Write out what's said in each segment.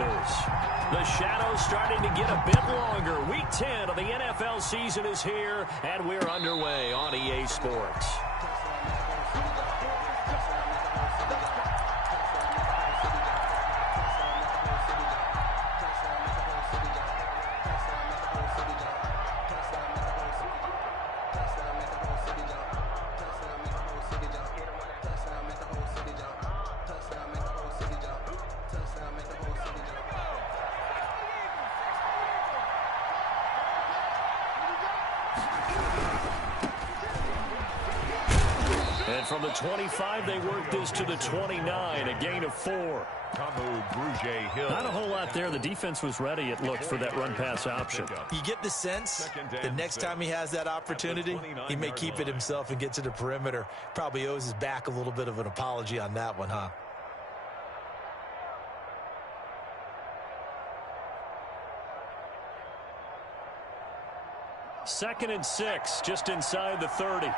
Panthers. The shadow's starting to get a bit longer. Week 10 of the NFL season is here, and we're underway on EA Sports. And from the 25, they work this to the 29, a gain of 4. Not a whole lot there. The defense was ready, it looked, for that run-pass option. You get the sense the next time he has that opportunity, he may keep it himself and get to the perimeter. Probably owes his back a little bit of an apology on that one, huh? Second and 6, just inside the 30.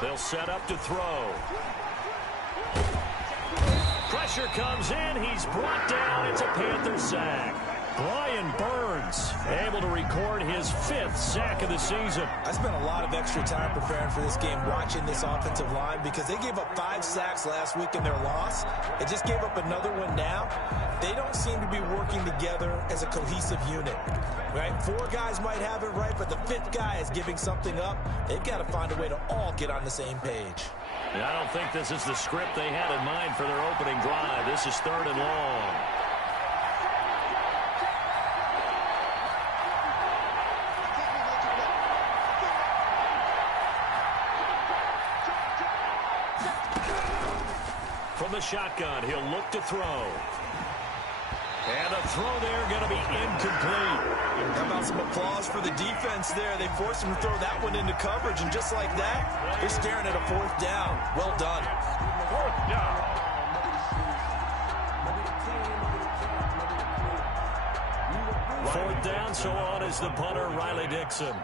They'll set up to throw. Pressure comes in. He's brought down. It's a Panther sack. Brian Burns able to record his 5th sack of the season. I spent a lot of extra time preparing for this game, watching this offensive line, because they gave up 5 sacks last week in their loss. They just gave up another one now. They don't seem to be working together as a cohesive unit. Right? 4 guys might have it right, but the 5th guy is giving something up. They've got to find a way to all get on the same page. Yeah, I don't think this is the script they had in mind for their opening drive. This is 3rd and long. From the shotgun, he'll look to throw. And the throw there going to be incomplete. How about some applause for the defense there? They forced him to throw that one into coverage, and just like that, they're staring at a 4th down. Well done. 4th down. Fourth down, so on is the punter, Riley Dixon.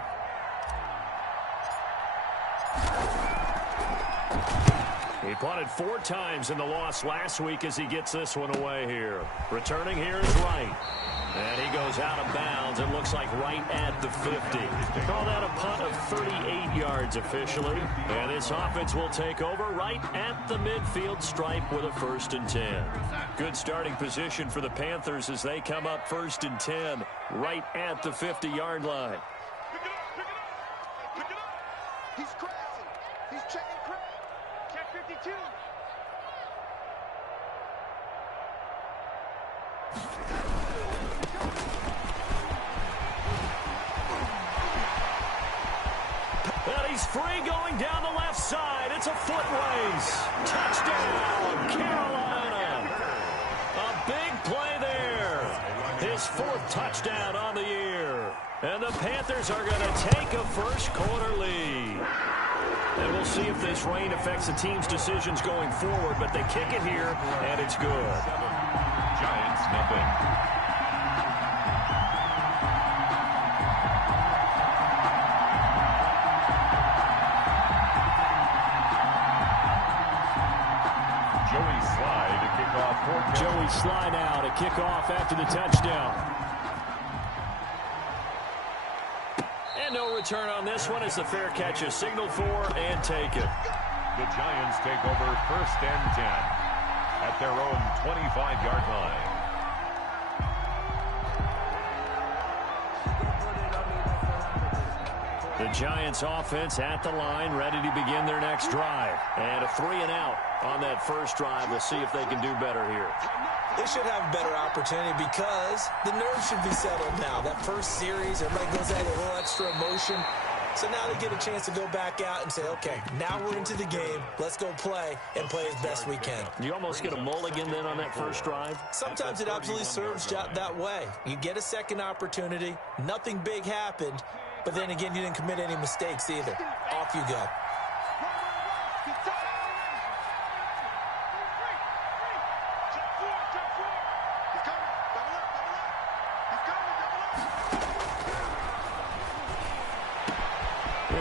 He punted 4 times in the loss last week as he gets this one away here. Returning here is Wright. And he goes out of bounds. It looks like right at the 50. Call that a punt of 38 yards officially. And this offense will take over right at the midfield stripe with a 1st and 10. Good starting position for the Panthers as they come up 1st and 10 right at the 50-yard line. Pick it up, pick it up. Pick it up. He's crashing. He's checking crash. Check 52. And he's free going down the left side. It's a foot race. Touchdown, Carolina. A big play there. His 4th touchdown on the year. And the Panthers are going to take a first-quarter lead. And we'll see if this rain affects the team's decisions going forward, but they kick it here, and it's good. Giants, nothing. Joey Sly now to kick off after the touchdown. And no return on this one as the fair catch is signaled for and taken. The Giants take over 1st and 10 at their own 25-yard line. The Giants offense at the line, ready to begin their next drive. And a 3-and-out on that first drive. We'll see if they can do better here. They should have a better opportunity because the nerves should be settled now. That first series, everybody goes out with a little extra emotion. So now they get a chance to go back out and say, okay, now we're into the game. Let's go play and play as best we can. You almost get a mulligan then on that first drive? Sometimes it absolutely serves that way. You get a second opportunity. Nothing big happened. But then again, you didn't commit any mistakes either. Off you go.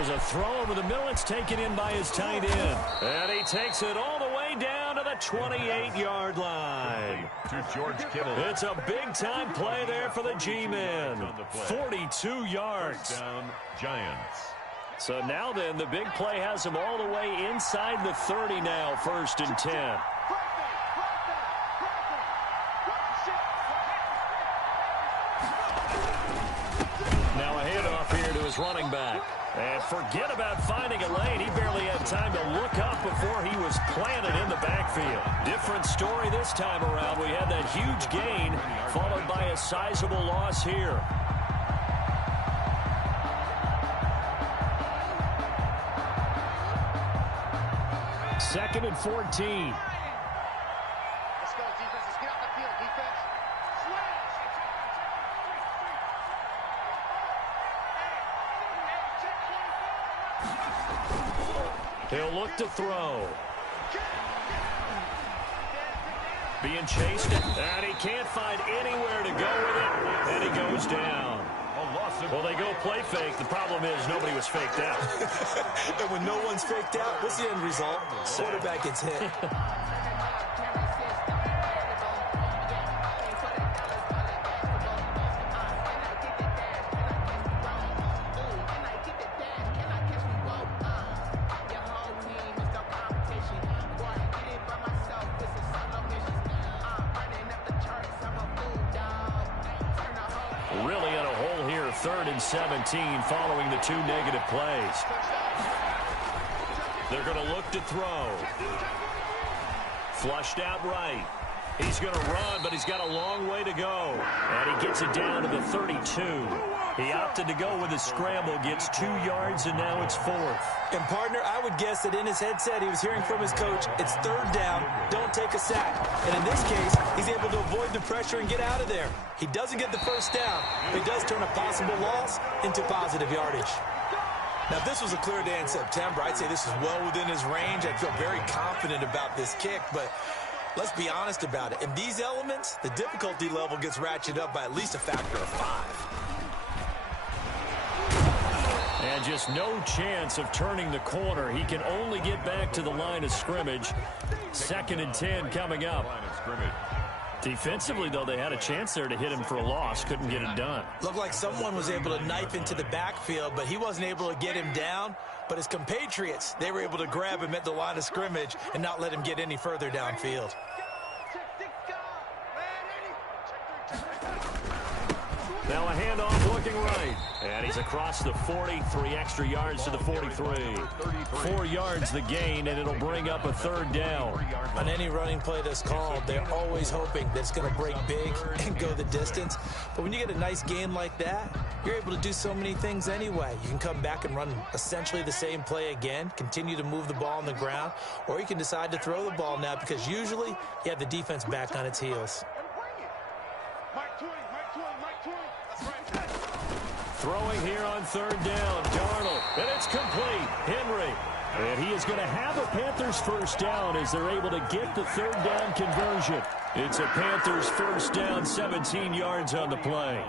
Here's a throw over the middle. It's taken in by his tight end. And he takes it all the way down to the 28-yard line. To George Kittle. It's a big-time play there for the G-men. 42 yards. Down, Giants. So now then, the big play has him all the way inside the 30 now, 1st and 10. Now a handoff here to his running back. And forget about finding a lane. He barely had time to look up before he was planted in the backfield. Different story this time around. We had that huge gain followed by a sizable loss here. Second and 14. Let's go, defense. Let's get out the field, defense. He'll look to throw. Being chased, and he can't find anywhere to go with it, and he goes down. Well, they go play fake. The problem is nobody was faked out. And when no one's faked out, what's the end result? Quarterback gets hit. Really in a hole here, 3rd and 17 following the 2 negative plays. They're going to look to throw. Flushed out right. He's going to run, but he's got a long way to go. And he gets it down to the 32. He opted to go with a scramble, gets 2 yards, and now it's 4th. And, partner, I would guess that in his headset he was hearing from his coach, it's 3rd down, don't take a sack. And in this case, he's able to avoid the pressure and get out of there. He doesn't get the 1st down, but he does turn a possible loss into positive yardage. Now, if this was a clear day in September, I'd say this is well within his range. I feel very confident about this kick, but let's be honest about it. In these elements, the difficulty level gets ratcheted up by at least a factor of 5. And just no chance of turning the corner. He can only get back to the line of scrimmage. 2nd and 10 coming up. Defensively, though, they had a chance there to hit him for a loss. Couldn't get it done. Looked like someone was able to knife into the backfield, but he wasn't able to get him down. But his compatriots, they were able to grab him at the line of scrimmage and not let him get any further downfield. Now a handoff looking right. And he's across the 40, 3 extra yards to the 43. 4 yards the gain, and it'll bring up a 3rd down. On any running play that's called, they're always hoping that it's going to break big and go the distance. But when you get a nice gain like that, you're able to do so many things anyway. You can come back and run essentially the same play again, continue to move the ball on the ground, or you can decide to throw the ball now because usually you have the defense back on its heels. Throwing here on 3rd down, Darnold, and it's complete. Henry, and he is going to have a Panthers 1st down as they're able to get the 3rd down conversion. It's a Panthers 1st down, 17 yards on the play.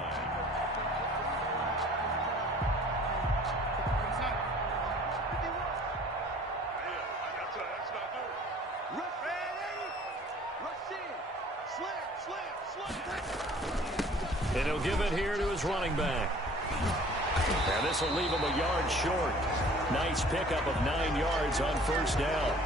And he'll give it here to his running back. And this will leave him a yard short. Nice pickup of 9 yards on 1st down.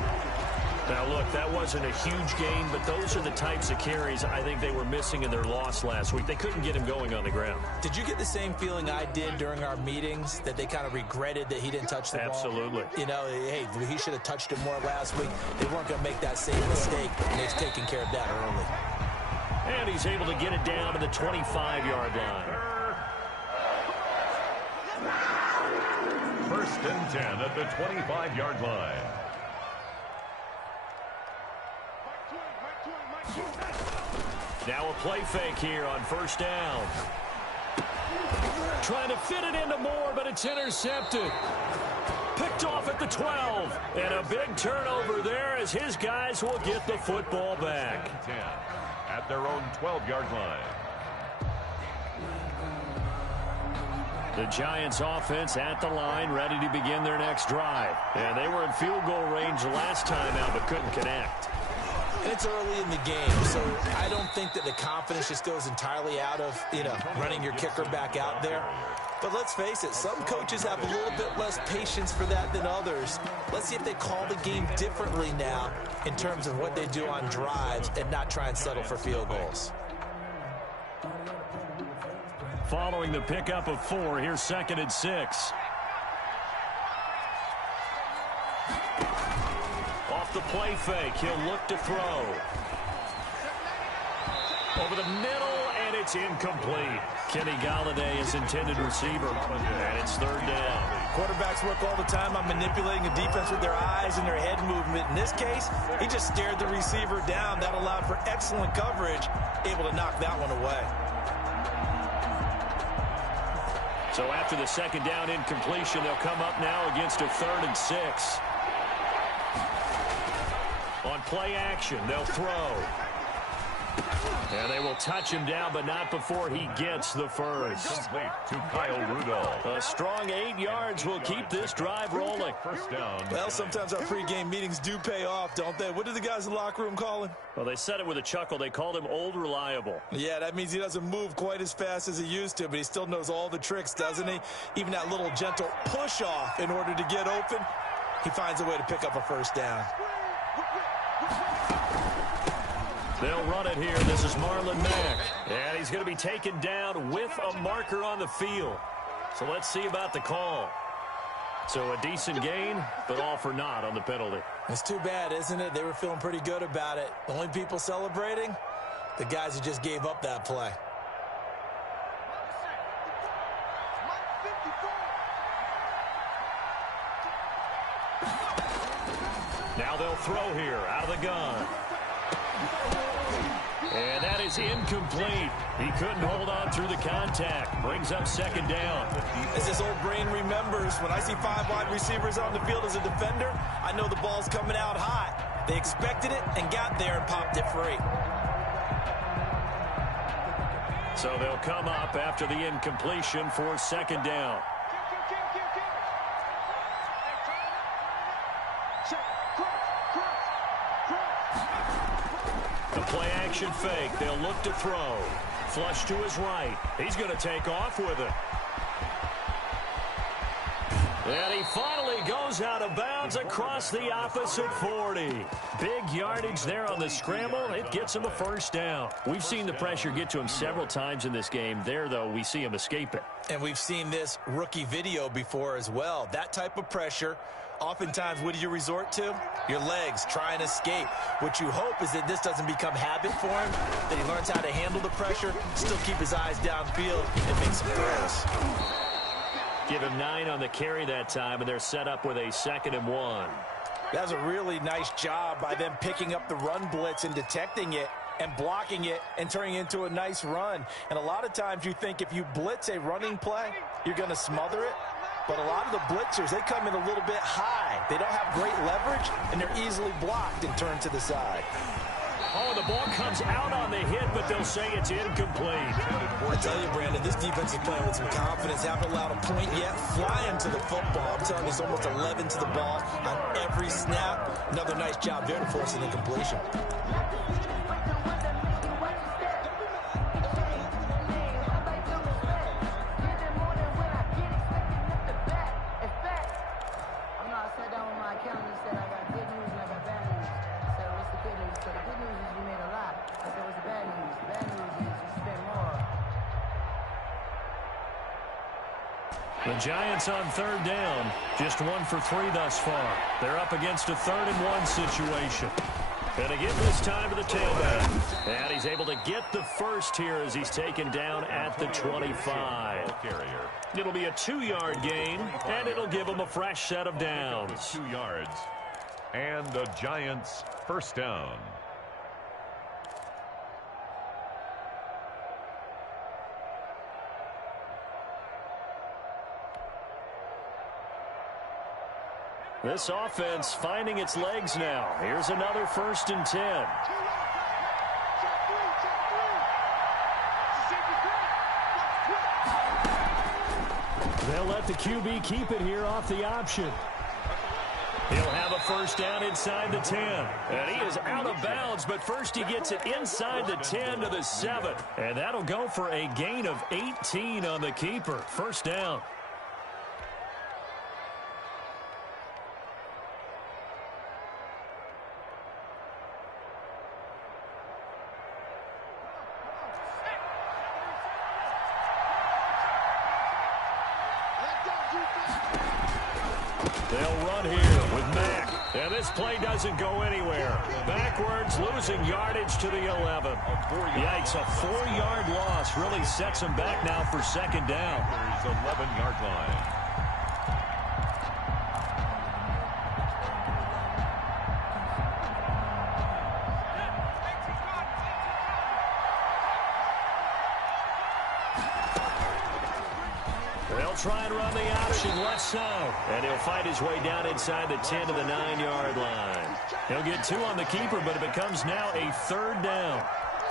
Now, look, that wasn't a huge gain, but those are the types of carries I think they were missing in their loss last week. They couldn't get him going on the ground. Did you get the same feeling I did during our meetings, that they kind of regretted that he didn't touch the ball? Absolutely. You know, hey, he should have touched it more last week. They weren't going to make that same mistake, and they've taken care of that early. And he's able to get it down to the 25-yard line. 1st and 10 at the 25-yard line. Now a play fake here on 1st down. Trying to fit it into Moore, but it's intercepted. Picked off at the 12. And a big turnover there as his guys will get the football back. 10 at their own 12-yard line. The Giants offense at the line, ready to begin their next drive. And they were in field goal range last time out, but couldn't connect. And it's early in the game, so I don't think that the confidence just goes entirely out of, running your kicker back out there. But let's face it, some coaches have a little bit less patience for that than others. Let's see if they call the game differently now in terms of what they do on drives and not try and settle for field goals. Following the pickup of 4, here's 2nd and 6. Off the play fake, he'll look to throw. Over the middle, and it's incomplete. Kenny Galladay is intended receiver, and it's 3rd down. Quarterbacks work all the time on manipulating a defense with their eyes and their head movement. In this case, he just stared the receiver down. That allowed for excellent coverage, able to knock that one away. So after the 2nd down incompletion, they'll come up now against a 3rd and 6. On play action, they'll throw. And they will touch him down, but not before he gets the first. Complete to Kyle Rudolph. A strong 8 yards will keep this drive rolling. First down. Well, sometimes our pregame meetings do pay off, don't they? What did the guys in the locker room call him? Well, they said it with a chuckle. They called him Old Reliable. Yeah, that means he doesn't move quite as fast as he used to, but he still knows all the tricks, doesn't he? Even that little gentle push-off in order to get open, he finds a way to pick up a first down. They'll run it here. This is Marlon Mack. And he's going to be taken down with a marker on the field. So let's see about the call. So a decent gain, but all for naught on the penalty. It's too bad, isn't it? They were feeling pretty good about it. The only people celebrating, the guys who just gave up that play. Now they'll throw here out of the gun. And that is incomplete. He couldn't hold on through the contact. Brings up 2nd down. As this old brain remembers, when I see 5 wide receivers on the field as a defender, I know the ball's coming out hot. They expected it and got there and popped it free. So they'll come up after the incompletion for 2nd down. The play action fake. They'll look to throw. Flush to his right. He's going to take off with it. And he finally goes out of bounds across the opposite 40. Big yardage there on the scramble. It gets him a first down. We've seen the pressure get to him several times in this game. There, though, we see him escape it. And we've seen this rookie video before as well. That type of pressure, oftentimes, what do you resort to? Your legs, try and escape. What you hope is that this doesn't become habit for him, that he learns how to handle the pressure, still keep his eyes downfield, and make some throws. Give him 9 on the carry that time, and they're set up with a 2nd and 1. That was a really nice job by them picking up the run blitz and detecting it and blocking it and turning it into a nice run. And a lot of times you think if you blitz a running play, you're going to smother it. But a lot of the blitzers, they come in a little bit high. They don't have great leverage, and they're easily blocked and turned to the side. Oh, the ball comes out on the hit, but they'll say it's incomplete. I tell you, Brandon, this defense is playing with some confidence. Haven't allowed a point yet. Flying to the football. I'm telling you, it's almost 11 to the ball on every snap. Another nice job there to force an incompletion. The Giants on 3rd down, just 1 for 3 thus far. They're up against a 3rd and 1 situation. And again this time to the tailback. And he's able to get the first here as he's taken down at the 25. It'll be a 2-yard gain, and it'll give him a fresh set of downs. 2 yards. And the Giants first down. This offense finding its legs now. Here's another 1st and 10. They'll let the QB keep it here off the option. He'll have a first down inside the 10. And he is out of bounds, but first he gets it inside the 10 to the 7. And that'll go for a gain of 18 on the keeper. First down. They'll run here with Mack. And this play doesn't go anywhere. Backwards, losing yardage to the 11. Yikes, a 4-yard loss really sets them back now for second down. There's 11-yard line. Try and run the option left side. And he'll fight his way down inside the 10 to the 9-yard line. He'll get 2 on the keeper, but it becomes now a third down.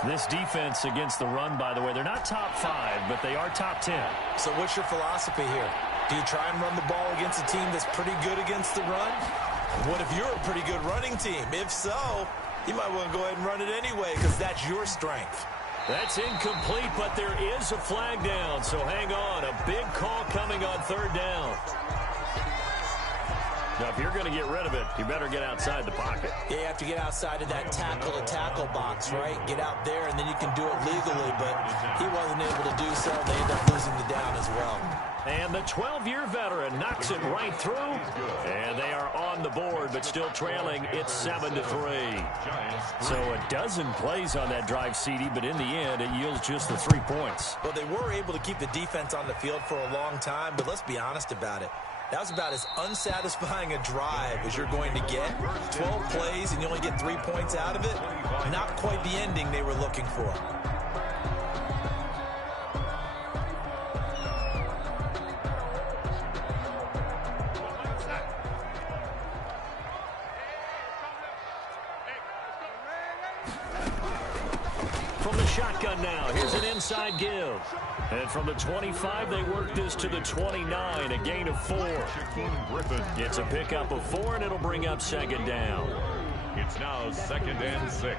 This defense against the run, by the way, they're not top 5, but they are top 10. So what's your philosophy here? Do you try and run the ball against a team that's pretty good against the run? What if you're a pretty good running team? If so, you might want to go ahead and run it anyway because that's your strength. That's incomplete, but there is a flag down, so hang on. A big call coming on third down. Now, if you're going to get rid of it, you better get outside the pocket. Yeah, you have to get outside of that tackle-to-tackle box, right? Get out there, and then you can do it legally, but he wasn't able to do so. They end up losing the down as well. And the 12-year veteran knocks it right through. And they are on the board, but still trailing. It's 7-3. So a dozen plays on that drive, CD, but in the end, it yields just the 3 points. Well, they were able to keep the defense on the field for a long time, but let's be honest about it. That was about as unsatisfying a drive as you're going to get. 12 plays, and you only get 3 points out of it. Not quite the ending they were looking for. From the shotgun now, here's an inside give. And from the 25, they work this to the 29, a gain of 4. It's a pickup of 4, and it'll bring up second down. It's now 2nd and 6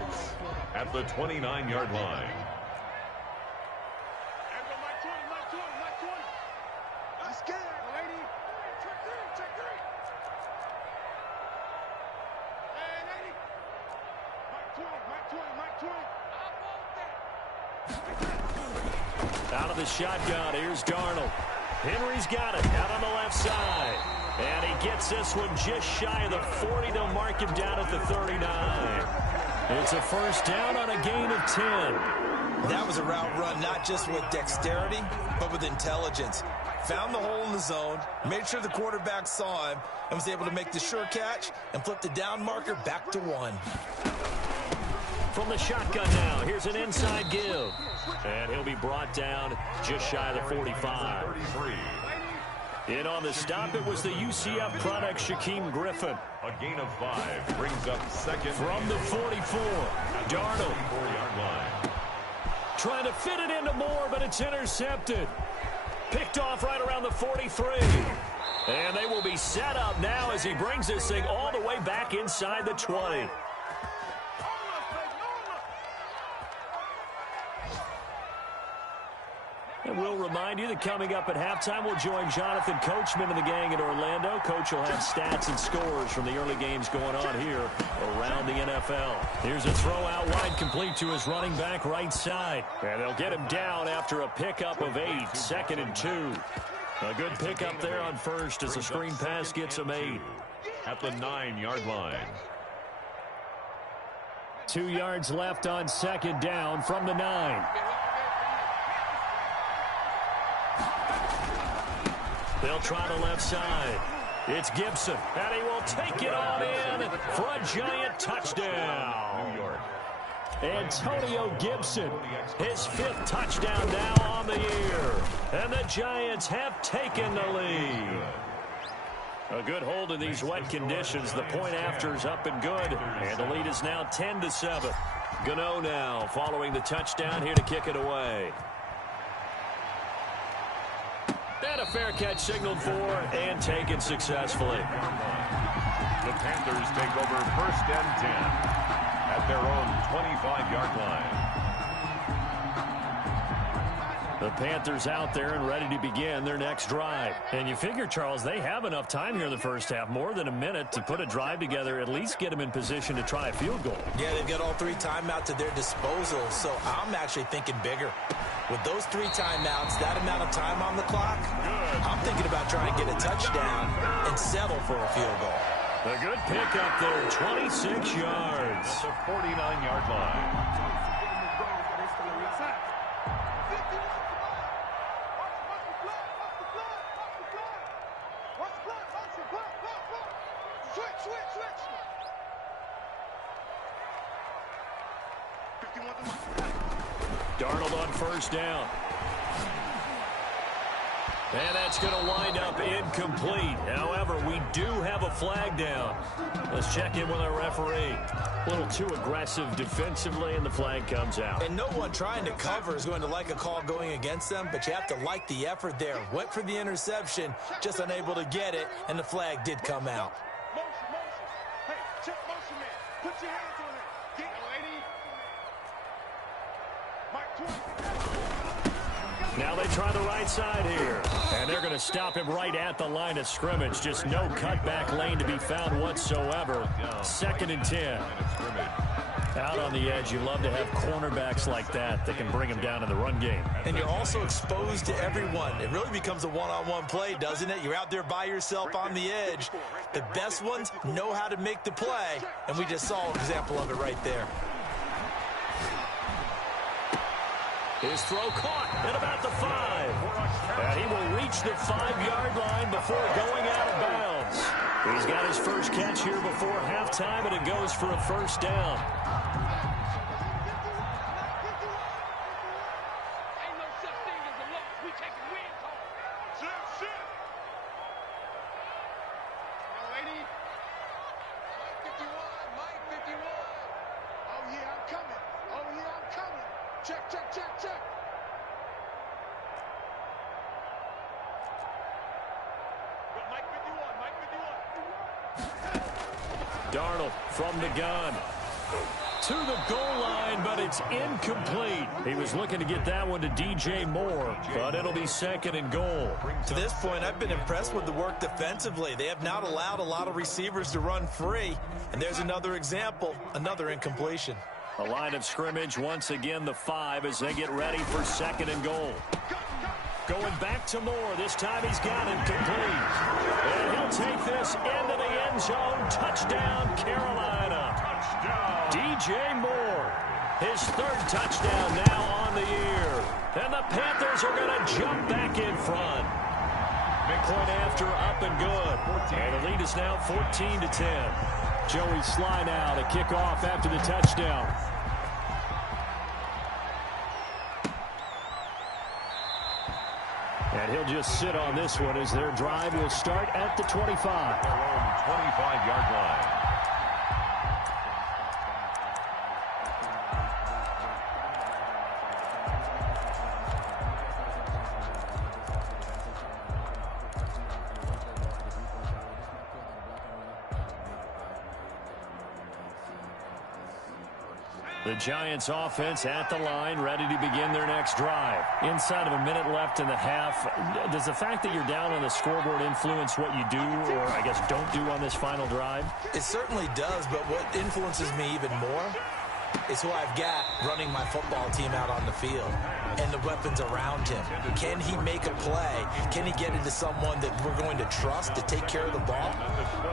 at the 29-yard line. Out of the shotgun, here's Darnold. Henry's got it, out on the left side. And he gets this one just shy of the 40. They'll mark him down at the 39. It's a first down on a gain of 10. That was a route run not just with dexterity, but with intelligence. Found the hole in the zone, made sure the quarterback saw him, and was able to make the sure catch and flip the down marker back to 1. From the shotgun now, here's an inside give. And he'll be brought down just shy of the 45. In on the stop, it was the UCF product, Shaquem Griffin. A gain of 5 brings up second. From the 44, Darnold. 4-yard line. Trying to fit it into Moore, but it's intercepted. Picked off right around the 43. And they will be set up now as he brings this thing all the way back inside the 20. And we'll remind you that coming up at halftime, we'll join Jonathan Coachman and the gang in Orlando. Coach will have stats and scores from the early games going on here around the NFL. Here's a throw out wide, complete to his running back right side. And they'll get him down after a pickup of 8, 2nd and 2. A good pickup there on first as the screen pass gets him 8. At the 9-yard line. 2 yards left on second down from the 9. They'll try the left side. It's Gibson, and he will take it on in for a giant touchdown. New York. Antonio Gibson, his 5th touchdown now on the year. And the Giants have taken the lead. A good hold in these wet conditions. The point after is up and good. And the lead is now 10-7. Gano now following the touchdown here to kick it away. And a fair catch signaled for and taken successfully. The Panthers take over 1st and 10 at their own 25-yard line. The Panthers out there and ready to begin their next drive. And you figure, Charles, they have enough time here in the first half, more than a minute, to put a drive together, at least get them in position to try a field goal. Yeah, they've got all 3 timeouts at their disposal, so I'm actually thinking bigger. With those 3 timeouts, that amount of time on the clock, I'm thinking about trying to get a touchdown and settle for a field goal. A good pick up there, 26 yards. At the 49-yard line. Darnold on first down. And that's going to wind up incomplete. However, we do have a flag down. Let's check in with our referee. A little too aggressive defensively, and the flag comes out. And no one trying to cover is going to like a call going against them, but you have to like the effort there. Went for the interception, just unable to get it, and the flag did come out. Motion. Hey, check motion, man. Put your hands on it. Get lady. Now they try the right side here. And they're going to stop him right at the line of scrimmage. Just no cutback lane to be found whatsoever. 2nd and 10. Out on the edge, you love to have cornerbacks like that can bring him down in the run game. And you're also exposed to everyone. It really becomes a one-on-one play, doesn't it? You're out there by yourself on the edge. The best ones know how to make the play, and we just saw an example of it right there. His throw caught at about the 5. And he will reach the 5-yard line before going out of bounds. He's got his first catch here before halftime, and it goes for a first down. Ain't no such thing as a loss. We take a win call. Shit. Young lady. Mike 51. Oh, yeah, I'm coming. Check. Mike 51. Darnold from the gun. To the goal line, but it's incomplete. He was looking to get that one to DJ Moore, but it'll be 2nd and goal. To this point, I've been impressed with the work defensively. They have not allowed a lot of receivers to run free. And there's another example, another incompletion. A line of scrimmage, once again the 5 as they get ready for 2nd and goal. Going back to Moore. This time he's got it complete. And he'll take this into the end zone. Touchdown, Carolina. Touchdown. DJ Moore. His 3rd touchdown now on the year. And the Panthers are going to jump back in front. Point after, up and good. And the lead is now 14-10. Joey Sly now to kick off after the touchdown. And he'll just sit on this one as their drive will start at the 25. Their own 25-yard line. The Giants offense at the line, ready to begin their next drive. Inside of a minute left in the half, does the fact that you're down on the scoreboard influence what you do, or I guess don't do on this final drive? It certainly does, but what influences me even more is who I've got running my football team out on the field and the weapons around him. Can he make a play? Can he get into someone that we're going to trust to take care of the ball?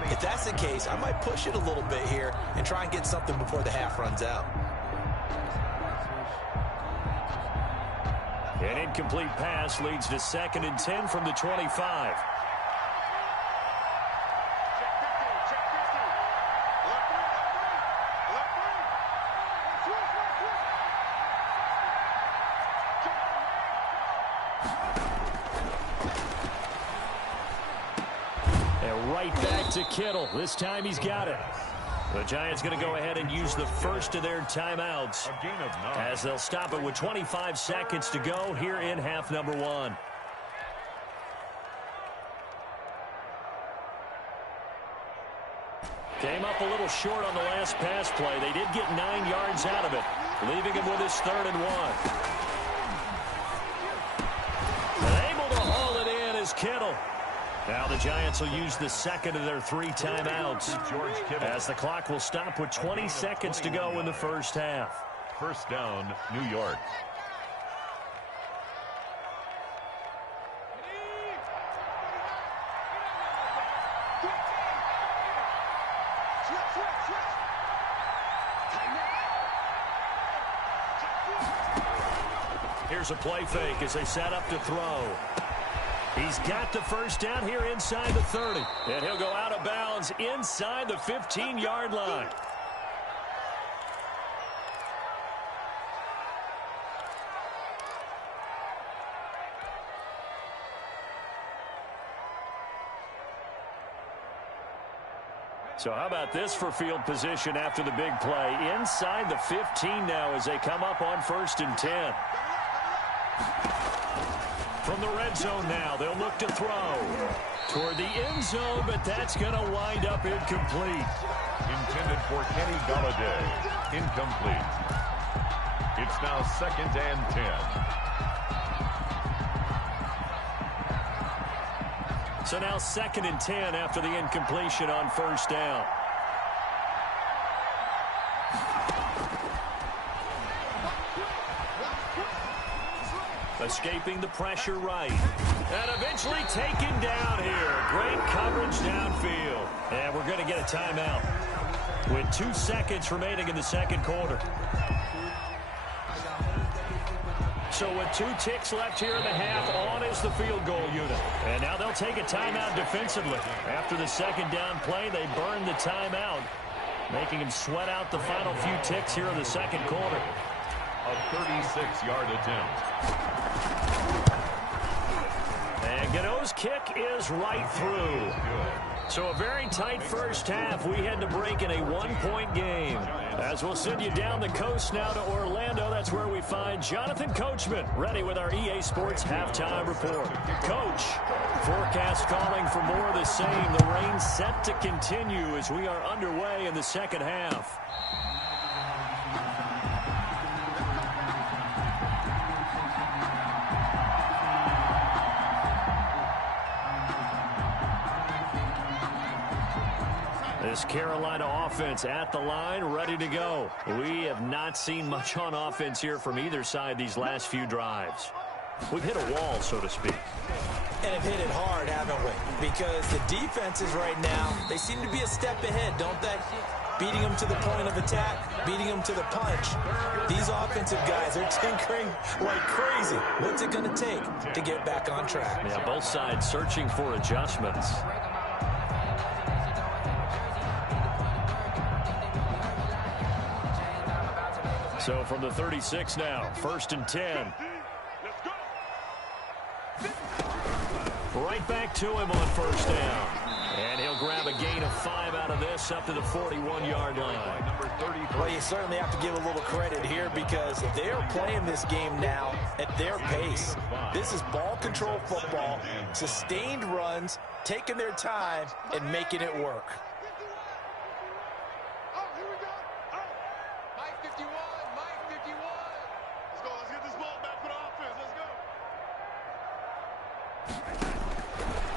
If that's the case, I might push it a little bit here and try and get something before the half runs out. An incomplete pass leads to 2nd and 10 from the 25. And right back to Kittle. This time he's got it. The Giants going to go ahead and use the first of their timeouts A gain of 9. as they'll stop it with 25 seconds to go here in half number 1. Came up a little short on the last pass play. They did get 9 yards out of it, leaving him with his 3rd and 1. And able to haul it in is Kittle. Now the Giants will use the second of their 3 timeouts, as the clock will stop with 20 seconds to go in the first half. First down, New York. Here's a play fake as they set up to throw. He's got the first down here inside the 30. And he'll go out of bounds inside the 15-yard line. So how about this for field position after the big play? Inside the 15 now as they come up on 1st and 10. From the red zone now, they'll look to throw toward the end zone, but that's going to wind up incomplete. Intended for Kenny Golladay. Incomplete. It's now 2nd and 10. So now 2nd and 10 after the incompletion on 1st down. Escaping the pressure right. And eventually taken down here. Great coverage downfield. And we're going to get a timeout with 2 seconds remaining in the second quarter. So with 2 ticks left here in the half, on is the field goal unit. And now they'll take a timeout defensively. After the second down play, they burn the timeout, making him sweat out the final few ticks here in the second quarter. A 36-yard attempt. And Gano's kick is right through. So a very tight first half. We had to break in a 1-point game. As we'll send you down the coast now to Orlando, that's where we find Jonathan Coachman ready with our EA Sports halftime report. Coach, forecast calling for more of the same. The rain set to continue as we are underway in the second half. This Carolina offense at the line, ready to go. We have not seen much on offense here from either side these last few drives. We've hit a wall, so to speak. And have hit it hard, haven't we? Because the defenses right now, they seem to be a step ahead, don't they? Beating them to the point of attack, beating them to the punch. These offensive guys are tinkering like crazy. What's it going to take to get back on track? Yeah, both sides searching for adjustments. So from the 36 now, 1st and 10. Right back to him on 1st down. And he'll grab a gain of 5 out of this up to the 41-yard line. Well, you certainly have to give a little credit here because they are playing this game now at their pace. This is ball control football, sustained runs, taking their time, and making it work.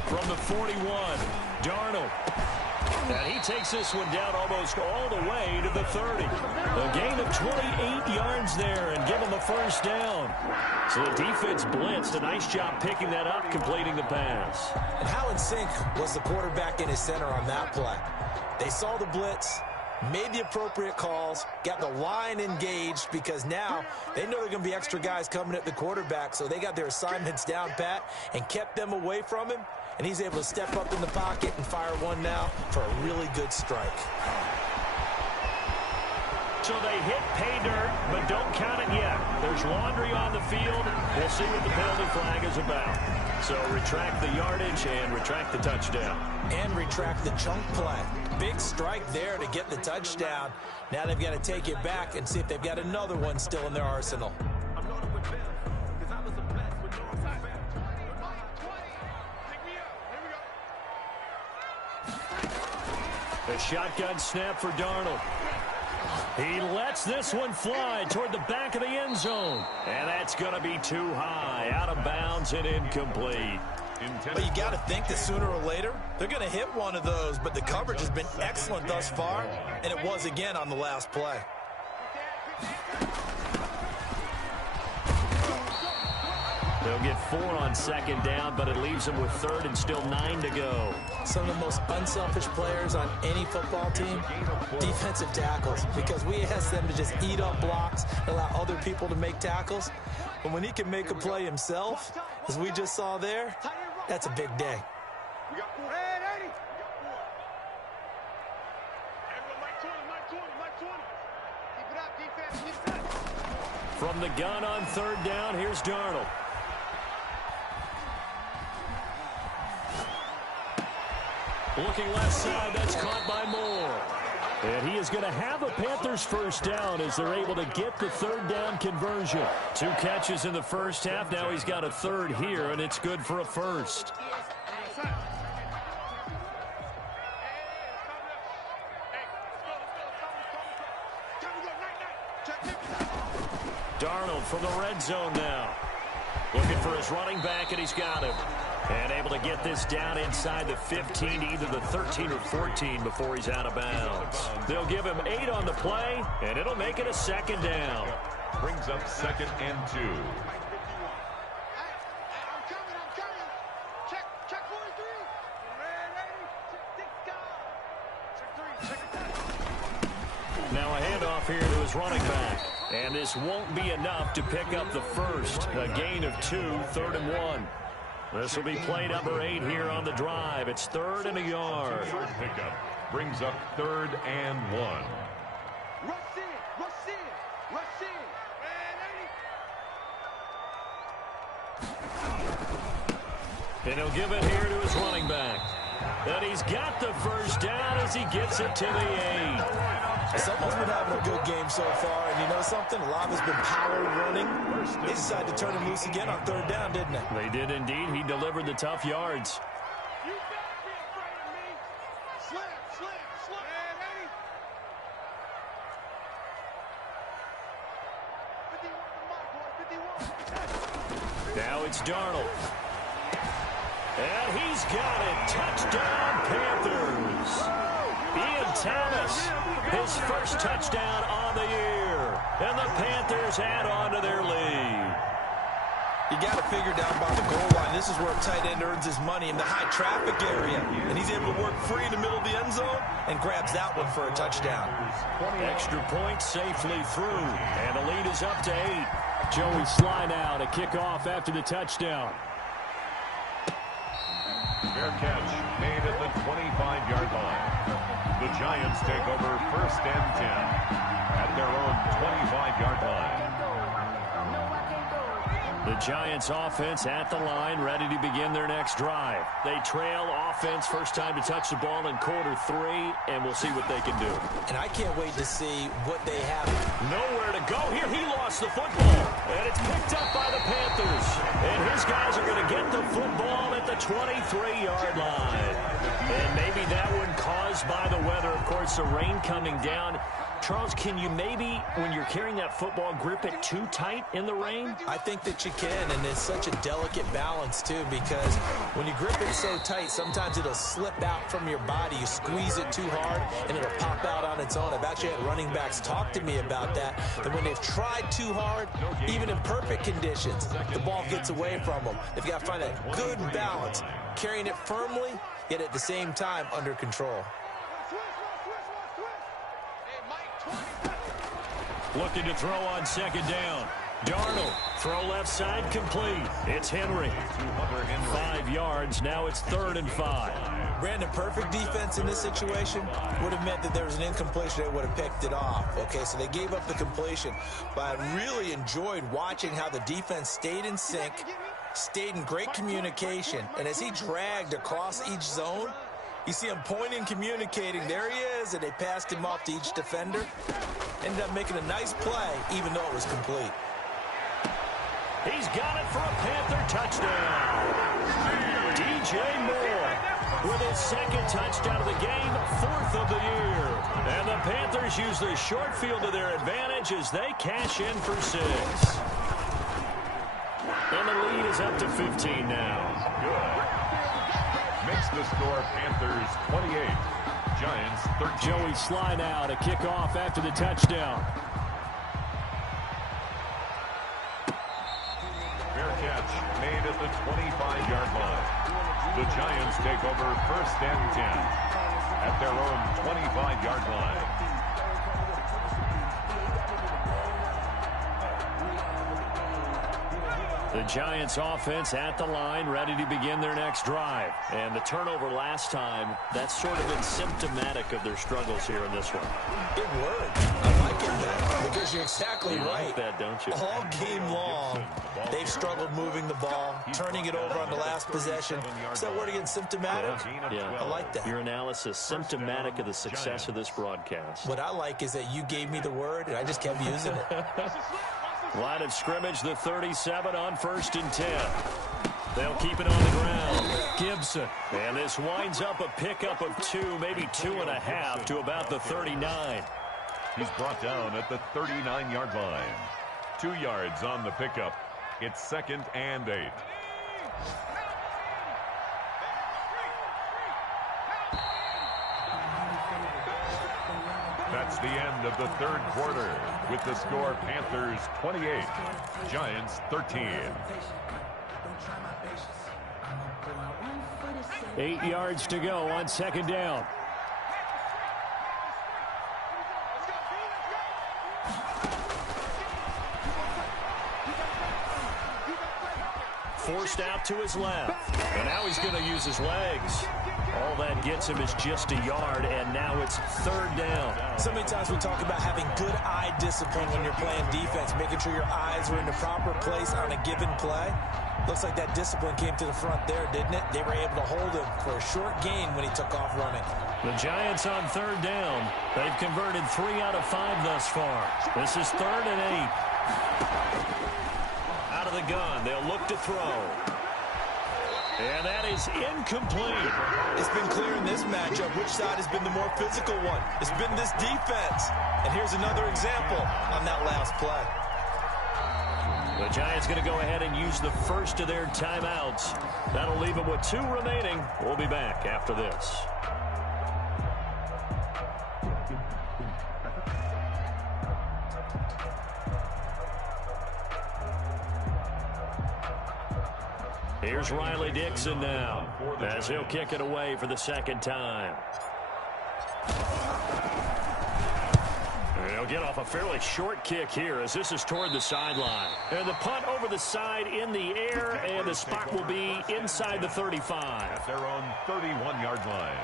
From the 41, Darnold. And he takes this one down almost all the way to the 30. A gain of 28 yards there and give him a 1st down. So the defense blitzed. A nice job picking that up, completing the pass. And how in sync was the quarterback in his center on that play? They saw the blitz, made the appropriate calls, got the line engaged because now they know there are going to be extra guys coming at the quarterback, so they got their assignments down pat and kept them away from him, and he's able to step up in the pocket and fire one now for a really good strike. So they hit pay dirt, but don't count it yet. There's laundry on the field. We'll see what the penalty flag is about. So retract the yardage and retract the touchdown. And retract the chunk play. Big strike there to get the touchdown. Now they've got to take it back and see if they've got another one still in their arsenal. A shotgun snap for Darnold. He lets this one fly toward the back of the end zone. And that's going to be too high, out of bounds and incomplete. But you got to think that sooner or later, they're going to hit one of those. But the coverage has been excellent thus far, and it was again on the last play. They'll get 4 on second down, but it leaves them with third and still 9 to go. Some of the most unselfish players on any football team, defensive tackles, because we ask them to just eat up blocks, allow other people to make tackles. But when he can make a play himself, as we just saw there, that's a big day. From the gun on third down, here's Darnold. Looking left side, that's caught by Moore. And he is going to have a Panthers first down as they're able to get the third down conversion. 2 catches in the first half. Now he's got a third here, and it's good for a first. Darnold from the red zone now. Looking for his running back, and he's got him. And able to get this down inside the 15, either the 13 or 14 before he's out of bounds. They'll give him 8 on the play, and it'll make it a second down. Brings up 2nd and 2. Now a handoff here to his running back. And this won't be enough to pick up the first. A gain of 2, 3rd and 1. This will be play number 8 here on the drive. It's 3rd and a yard. Pickup brings up 3rd and 1. And he'll give it here to his running back. And he's got the first down as he gets it to the 8. Someone's been having a good game so far, and you know something? A lot has been power running. They decided to turn him loose again on 3rd down, didn't they? They did indeed. He delivered the tough yards. You better be afraid of me. Slam. Ready? 51. Now it's Darnold. And he's got it. Touchdown, Panthers. Ian Thomas, his first touchdown on the year. And the Panthers add on to their lead. You got to figure down by the goal line. This is where a tight end earns his money in the high traffic area. And he's able to work free in the middle of the end zone and grabs that one for a touchdown. Extra point safely through. And the lead is up to 8. Joey Sly now to kick off after the touchdown. Fair catch made at the 25-yard line. The Giants take over 1st and 10 at their own 25-yard line. The Giants offense at the line, ready to begin their next drive. They trail offense, first time to touch the ball in quarter 3, and we'll see what they can do. And I can't wait to see what they have. Nowhere to go here. He lost the football, and it's picked up by the Panthers. And his guys are going to get the football at the 23-yard line. And maybe that one caused by the weather. Of course, the rain coming down. Charles, can you maybe, when you're carrying that football, grip it too tight in the rain? I think that you can, and it's such a delicate balance, too, because when you grip it so tight, sometimes it'll slip out from your body. You squeeze it too hard, and it'll pop out on its own. I've actually had running backs talk to me about that when they've tried too hard, even in perfect conditions, the ball gets away from them. They've got to find that good balance, carrying it firmly, yet at the same time under control. Looking to throw on second down. Darnold, throw left side, complete. It's Henry. 5 yards, now it's 3rd and 5. Brandon, perfect defense in this situation would have meant that there was an incompletion. They would have picked it off. Okay, so they gave up the completion. But I really enjoyed watching how the defense stayed in sync, stayed in great communication. And as he dragged across each zone, you see him pointing, communicating. There he is, and they passed him off to each defender. Ended up making a nice play, even though it was complete. He's got it for a Panther touchdown. DJ Moore with his second touchdown of the game, 4th of the year. And the Panthers use the short field to their advantage as they cash in for 6. And the lead is up to 15 now. Good. Makes the score Panthers 28, Giants 13. Joey Sly now to kick off after the touchdown. Fair catch made at the 25-yard line. The Giants take over 1st and 10 at their own 25-yard line. The Giants offense at the line, ready to begin their next drive. And the turnover last time, that's sort of been symptomatic of their struggles here in this one. Good word. I like it, man, because you're exactly right. Like that, don't you? All game long, they've struggled moving the ball, turning it over on the last possession. Is that word again, symptomatic? Yeah. I like that. Your analysis, symptomatic of the success of this broadcast. What I like is that you gave me the word, and I just kept using it. Line of scrimmage, the 37 on 1st and 10. They'll keep it on the ground. Gibson. And this winds up a pickup of 2, maybe 2.5 to about the 39. He's brought down at the 39-yard line. 2 yards on the pickup. It's 2nd and 8. That's the end of the 3rd quarter with the score Panthers 28, Giants 13. 8 yards to go on 2nd down. Forced out to his left. And now he's going to use his legs. All that gets him is just a yard, and now it's 3rd down. So many times we talk about having good eye discipline when you're playing defense, making sure your eyes are in the proper place on a given play. Looks like that discipline came to the front there, didn't it? They were able to hold him for a short gain when he took off running. The Giants on 3rd down. They've converted 3 out of 5 thus far. This is 3rd and 8. Out of the gun, they'll look to throw. And that is incomplete. It's been clear in this matchup which side has been the more physical one. It's been this defense. And here's another example on that last play. The Giants going to go ahead and use the first of their timeouts. That'll leave them with 2 remaining. We'll be back after this. Here's Riley Dixon now, as he'll kick it away for the 2nd time. He'll get off a fairly short kick here as this is toward the sideline. And the punt over the side in the air, and the spot will be inside the 35. At their own 31-yard line.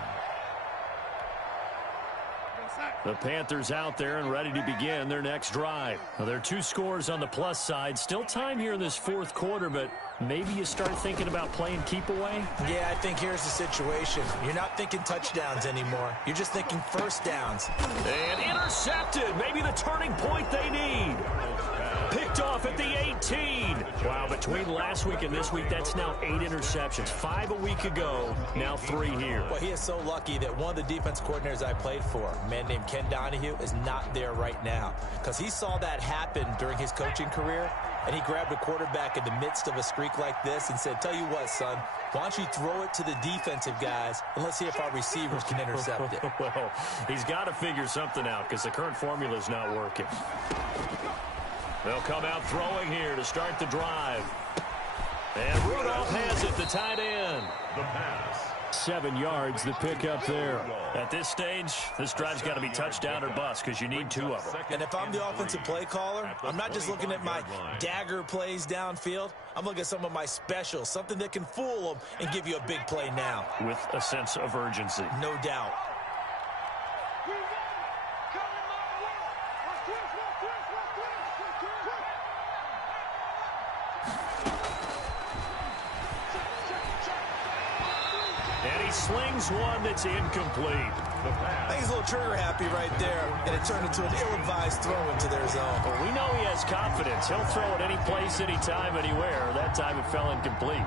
The Panthers out there and ready to begin their next drive. Now, there are 2 scores on the plus side. Still time here in this 4th quarter, but maybe you start thinking about playing keep away? Yeah, I think here's the situation. You're not thinking touchdowns anymore. You're just thinking first downs. And intercepted. Maybe the turning point they need. Picked off at the 18. Wow, between last week and this week, that's now 8 interceptions. 5 a week ago, now 3 here. Well, he is so lucky that one of the defense coordinators I played for, a man named Ken Donahue, is not there right now. Because he saw that happen during his coaching career, and he grabbed a quarterback in the midst of a streak like this and said, tell you what, son, why don't you throw it to the defensive guys, and let's see if our receivers can intercept it. Well, he's got to figure something out because the current formula is not working. They'll come out throwing here to start the drive. And Rudolph has it, the tight end. The pass. 7 yards, the pickup there. At this stage, this drive's got to be touchdown or bust because you need 2 of them. And if I'm the offensive play caller, I'm not just looking at my dagger plays downfield. I'm looking at some of my specials, something that can fool them and give you a big play now. With a sense of urgency. No doubt. Slings one that's incomplete. I think he's a little trigger happy right there, and it turned into an ill-advised throw into their zone. Well, we know he has confidence. He'll throw it any place, anytime, anywhere. That time it fell incomplete.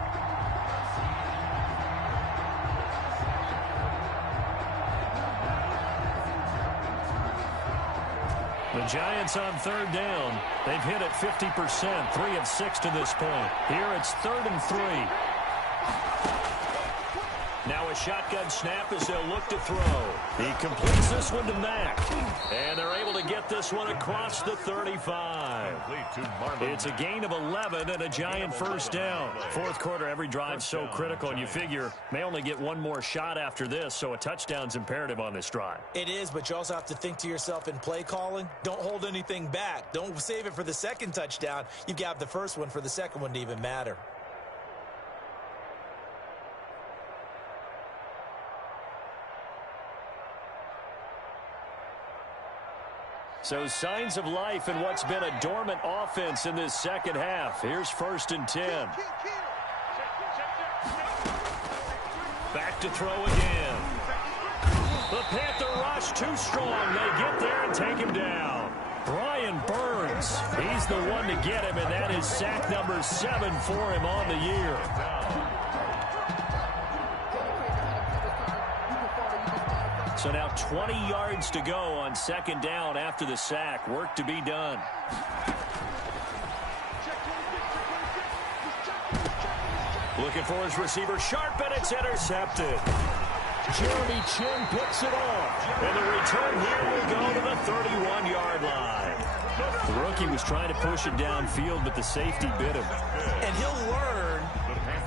The Giants on third down. They've hit it 50%, 3 of 6 to this point. Here it's 3rd and 3. Now a shotgun snap as they'll look to throw. He completes this one to Mack. And they're able to get this one across the 35. It's a gain of 11 and a Giant first down. Fourth quarter, every drive's so critical, and you figure may only get one more shot after this, so a touchdown's imperative on this drive. It is, but you also have to think to yourself in play calling, don't hold anything back. Don't save it for the second touchdown. You've got the first one for the second one to even matter. So signs of life in what's been a dormant offense in this second half. Here's 1st and 10. Back to throw again. The Panther rush too strong. They get there and take him down. Brian Burns, he's the one to get him, and that is sack number 7 for him on the year. So now 20 yards to go on second down after the sack. Work to be done. Looking for his receiver, sharp, and it's intercepted. Jeremy Chin picks it off. And the return here will go to the 31-yard line. The rookie was trying to push it downfield, but the safety bit him. And he'll learn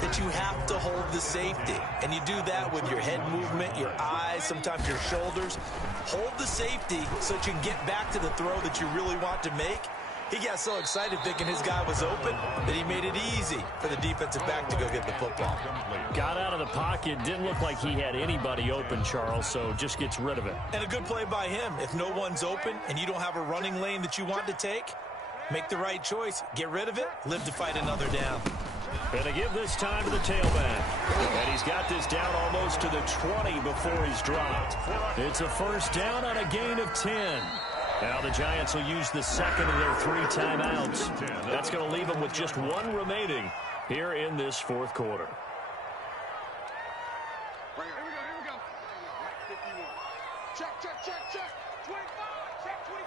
that you have to hold the safety. And you do that with your head movement, your eyes, sometimes your shoulders. Hold the safety so that you can get back to the throw that you really want to make. He got so excited thinking his guy was open that he made it easy for the defensive back to go get the football. Got out of the pocket. Didn't look like he had anybody open, Charles, so just gets rid of it. And a good play by him. If no one's open and you don't have a running lane that you want to take, make the right choice. Get rid of it. Live to fight another down. And to give this time to the tailback. And he's got this down almost to the 20 before he's dropped. It's a first down on a gain of 10. Now the Giants will use the second of their 3 timeouts. That's going to leave them with just 1 remaining here in this fourth quarter. Here we go. Check. 25. Check 25.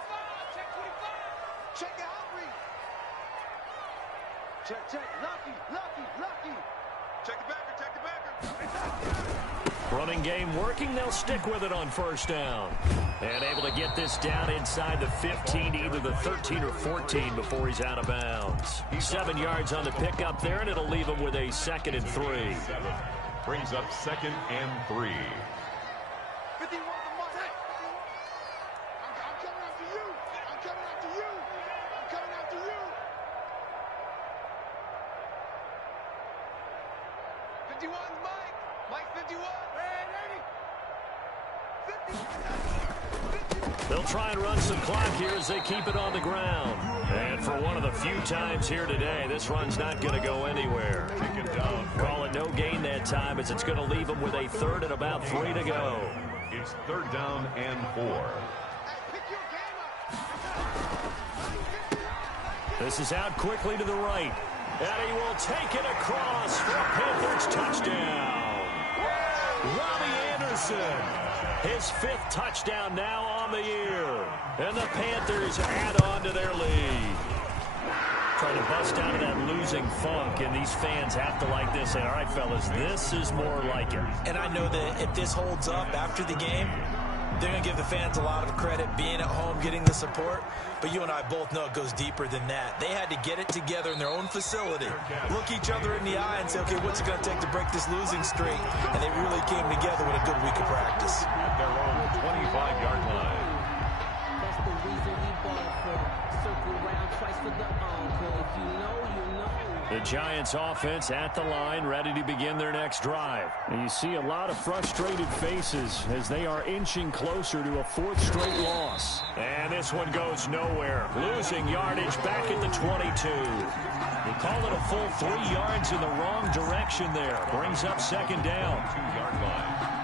Check the outreach. Check. Lucky. Check the backer. Running game working. They'll stick with it on first down. And able to get this down inside the 15, either the 13 or 14 before he's out of bounds. 7 yards on the pickup there, and it'll leave him with a 2nd and 3. Brings up 2nd and 3. 51 the mark. I'm coming after you. 51 Mike 51. They'll try and run some clock here as they keep it on the ground. And for one of the few times here today, this run's not going to go anywhere. Call it no gain that time as it's going to leave them with a 3rd and about 3 to go. It's 3rd down and 4. This is out quickly to the right. And he will take it across for a Panthers touchdown. Robbie Anderson. His 5th touchdown now on the year. And the Panthers add on to their lead. Trying to bust out of that losing funk, and these fans have to like this. Say, all right, fellas, this is more like it. And I know that if this holds up after the game, they're going to give the fans a lot of credit being at home, getting the support. But you and I both know it goes deeper than that. They had to get it together in their own facility, look each other in the eye and say, okay, what's it going to take to break this losing streak? And they really came together with a good week of practice. At their own 25-yard line. That's the reason we ball for. Circle around twice for the encore. If you know, you know. The Giants offense at the line, ready to begin their next drive. And you see a lot of frustrated faces as they are inching closer to a 4th straight loss. And this one goes nowhere. Losing yardage back at the 22. They call it a full 3 yards in the wrong direction there. Brings up 2nd down. 2-yard line.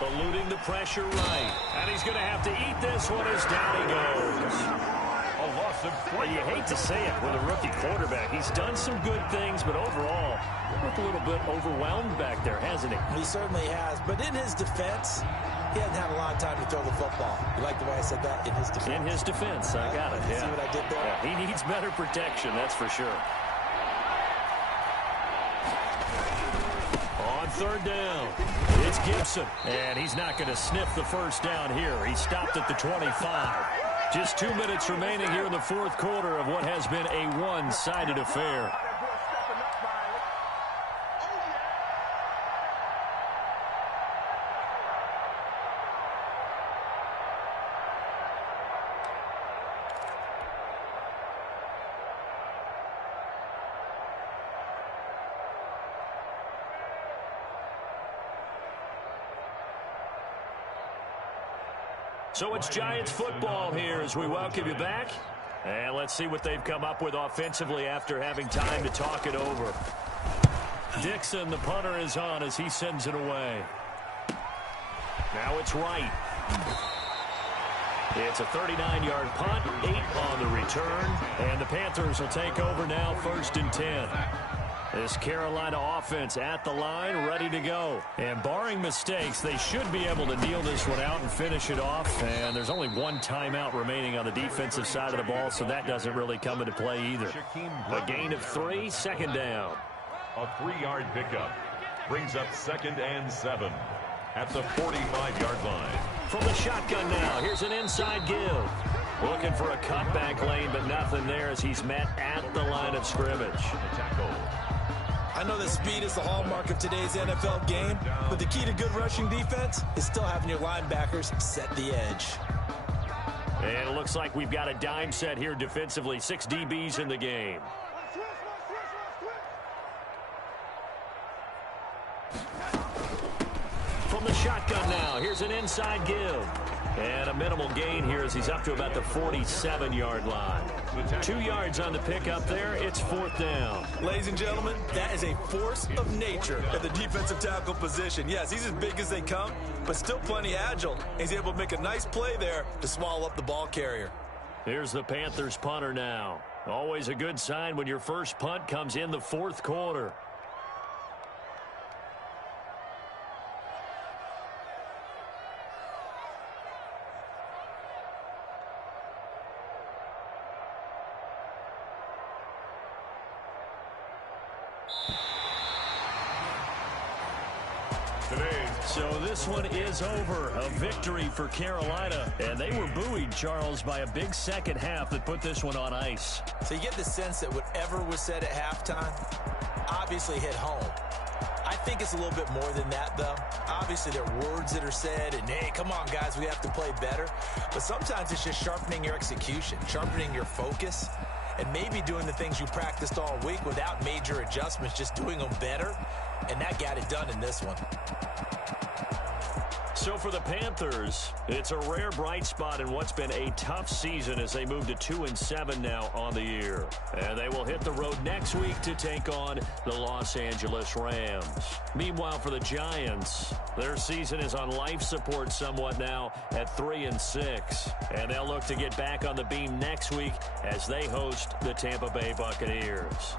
Eluding the pressure right. And he's going to have to eat this one as down he goes. A loss of 3. You hate to say it with a rookie quarterback. He's done some good things, but overall, looked a little bit overwhelmed back there, hasn't he? He certainly has. But in his defense, he hasn't had a lot of time to throw the football. You like the way I said that? In his defense. In his defense. I got it. See what I did there? Yeah, he needs better protection, that's for sure. On third down, it's Gibson. And he's not going to sniff the first down here. He stopped at the 25. Just 2 minutes remaining here in the fourth quarter of what has been a one-sided affair. So it's Giants football here as we welcome you back. And let's see what they've come up with offensively after having time to talk it over. Dixon, the punter, is on as he sends it away. Now it's Wright. It's a 39-yard punt, 8 on the return. And the Panthers will take over now, 1st and 10. This Carolina offense at the line, ready to go. And barring mistakes, they should be able to kneel this one out and finish it off. And there's only one timeout remaining on the defensive side of the ball, so that doesn't really come into play either. A gain of 3, 2nd down. A 3-yard pickup brings up 2nd and 7 at the 45-yard line. From the shotgun now, here's an inside give. Looking for a cutback lane, but nothing there as he's met at the line of scrimmage. Tackle. I know that speed is the hallmark of today's NFL game, but the key to good rushing defense is still having your linebackers set the edge. And it looks like we've got a dime set here defensively. 6 DBs in the game. From the shotgun now, here's an inside give. And a minimal gain here as he's up to about the 47-yard line. 2 yards on the pickup there. It's 4th down. Ladies and gentlemen, that is a force of nature at the defensive tackle position. Yes, he's as big as they come, but still plenty agile. He's able to make a nice play there to swallow up the ball carrier. Here's the Panthers punter now. Always a good sign when your first punt comes in the 4th quarter. So this one is over. A victory for Carolina. And they were buoyed, Charles, by a big second half that put this one on ice. So you get the sense that whatever was said at halftime obviously hit home. I think it's a little bit more than that, though. Obviously, there are words that are said, and, hey, come on, guys, we have to play better. But sometimes it's just sharpening your execution, sharpening your focus, and maybe doing the things you practiced all week without major adjustments, just doing them better. And that got it done in this one. So for the Panthers, it's a rare bright spot in what's been a tough season as they move to 2-7 now on the year. And they will hit the road next week to take on the Los Angeles Rams. Meanwhile, for the Giants, their season is on life support somewhat now at 3-6. And they'll look to get back on the beam next week as they host the Tampa Bay Buccaneers.